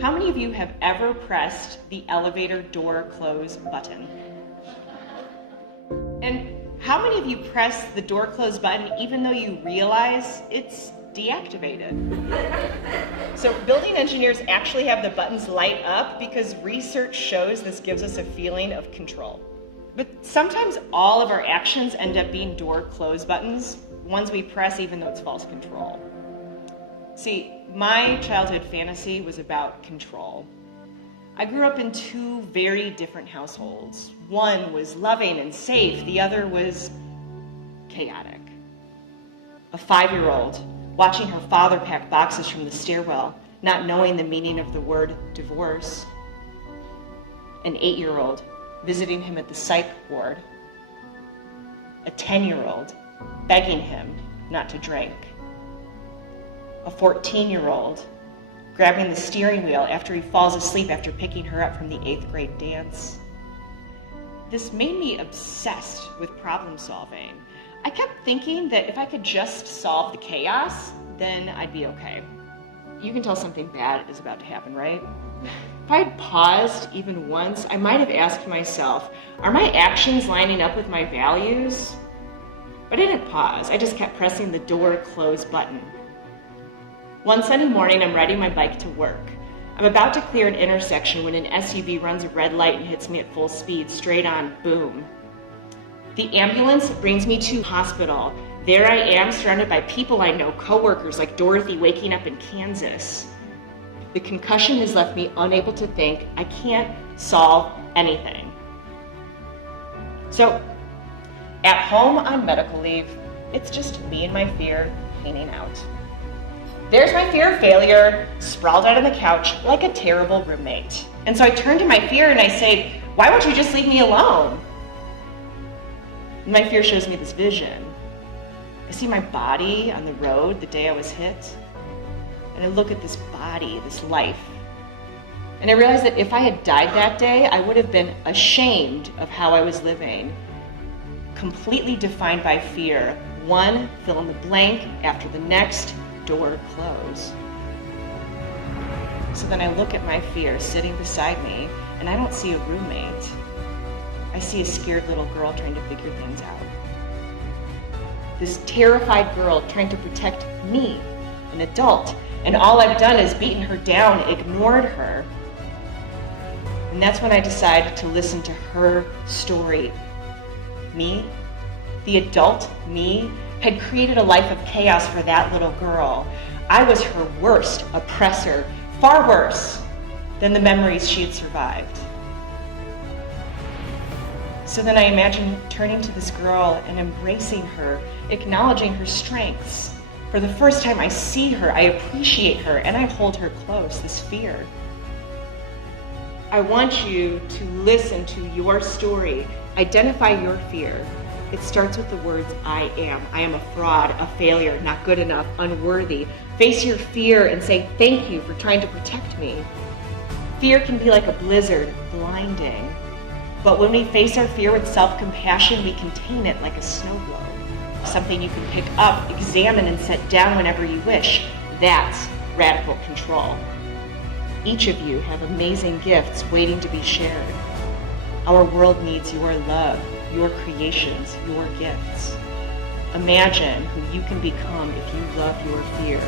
How many of you have ever pressed the elevator door close button? And how many of you press the door close button even though you realize it's deactivated? So building engineers actually have the buttons light up because research shows this gives us a feeling of control. But sometimes all of our actions end up being door close buttons, ones we press even though it's false control. See, my childhood fantasy was about control. I grew up in two very different households. One was loving and safe, the other was chaotic. A 5-year-old watching her father pack boxes from the stairwell, not knowing the meaning of the word divorce. An 8-year-old visiting him at the psych ward. A 10-year-old begging him not to drink. A 14-year-old grabbing the steering wheel after he falls asleep after picking her up from the 8th grade dance. This made me obsessed with problem solving. I kept thinking that if I could just solve the chaos, then I'd be okay. You can tell something bad is about to happen, right? If I had paused even once, I might have asked myself, are my actions lining up with my values? But I didn't pause. I just kept pressing the door close button. One Sunday morning, I'm riding my bike to work. I'm about to clear an intersection when an SUV runs a red light and hits me at full speed, straight on, boom. The ambulance brings me to hospital. There I am, surrounded by people I know, coworkers like Dorothy waking up in Kansas. The concussion has left me unable to think. I can't solve anything. So, at home on medical leave, it's just me and my fear hanging out. There's my fear of failure, sprawled out on the couch like a terrible roommate. And so I turn to my fear and I say, why won't you just leave me alone? And my fear shows me this vision. I see my body on the road the day I was hit. And I look at this body, this life. And I realize that if I had died that day, I would have been ashamed of how I was living. Completely defined by fear. One fill in the blank after the next, door close. So then I look at my fear sitting beside me, and I don't see a roommate. I see a scared little girl trying to figure things out. This terrified girl trying to protect me, an adult, and all I've done is beaten her down, ignored her. And that's when I decided to listen to her story. Me, the adult me, had created a life of chaos for that little girl. I was her worst oppressor, far worse than the memories she had survived. So then I imagined turning to this girl and embracing her, acknowledging her strengths. For the first time I see her, I appreciate her, and I hold her close, this fear. I want you to listen to your story, identify your fear. It starts with the words, I am. I am a fraud, a failure, not good enough, unworthy. Face your fear and say, thank you for trying to protect me. Fear can be like a blizzard, blinding. But when we face our fear with self-compassion, we contain it like a snow globe. Something you can pick up, examine, and set down whenever you wish. That's radical control. Each of you have amazing gifts waiting to be shared. Our world needs your love, your creations, your gifts. Imagine who you can become if you love your fear.